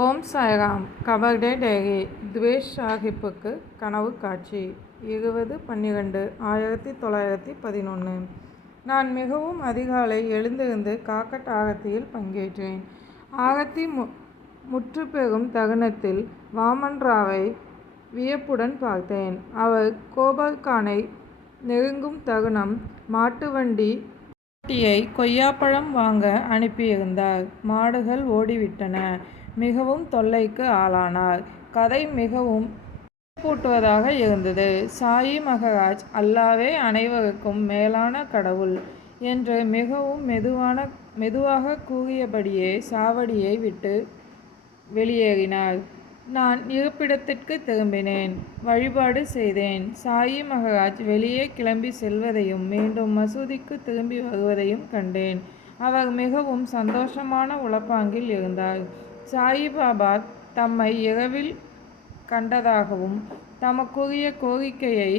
ஓம் Sairam. கபர்டே diary. துவேஷ் சாஹிப்புக்கு கனவு காட்சி. 20/12/1911. நான் மிகவும் அதிகாலை எழுந்திருந்து காக்கட் ஆரத்தியில் பங்கேற்றேன். ஆரத்தி முற்றுப்பெறும் தருணத்தில் வாமன் ராவை வியப்புடன் பார்த்தேன். அவர் கோபர்கானை நெருங்கும் தருணம் மாட்டுவண்டி ஓட்டியை கொய்யாப்பழம் வாங்க அனுப்பியிருந்தார். மாடுகள் ஓடிவிட்டன. மிகவும் தொல்லைக்கு ஆளானார். கதை மிகவும் பூட்டுவதாக இருந்தது. சாயி மகராஜ் அல்லாவே அனைவருக்கும் மேலான கடவுள் என்று மிகவும் மெதுவாக கூறியபடியே சாவடியை விட்டு வெளியேறினார். நான் இருப்பிடத்திற்கு திரும்பினேன். வழிபாடு செய்தேன். சாயி மகராஜ் வெளியே கிளம்பி செல்வதையும் மீண்டும் மசூதிக்கு திரும்பி வருவதையும் கண்டேன். அவர் மிகவும் சந்தோஷமான உளப்பாங்கில் இருந்தார். சாயிபாபா தம்மை இரவில் கண்டதாகவும் தமக்குரிய கோரிக்கையை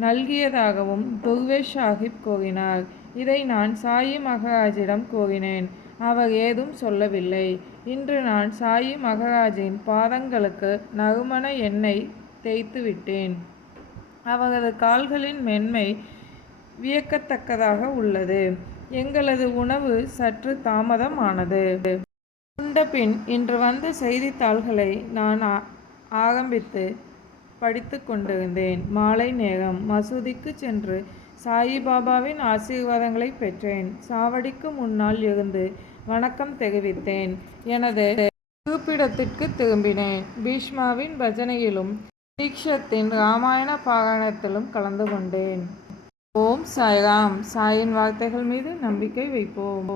நல்கியதாகவும் துர்வேஷ் சாஹிப் கூறினார். இதை நான் சாயி மகராஜிடம் கூறினேன். அவர் ஏதும் சொல்லவில்லை. இன்று நான் சாயி மகராஜின் பாதங்களுக்கு நறுமண எண்ணெய் தேய்த்து விட்டேன். அவரது கால்களின் மென்மை வியக்கத்தக்கதாக உள்ளது. எங்களது உணவு சற்று தாமதமானது. உண்டபின் இன்று வந்த செய்தித்தாள்களை நான் ஆரம்பித்து படித்து கொண்டிருந்தேன். மாலை நேரம். மசூதிக்கு சென்று சாயிபாபாவின் ஆசீர்வாதங்களை பெற்றேன். சாவடிக்கு முன்னால் இருந்து வணக்கம் தெரிவித்தேன். எனது இருப்பிடத்திற்கு திரும்பினேன். பீஷ்மாவின் பஜனையிலும் தீக்ஷத்தின் ராமாயண பாராயணத்திலும் கலந்து கொண்டேன். ஓம் சாய்ராம். சாயின் வார்த்தைகள் மீது நம்பிக்கை வைப்போம்.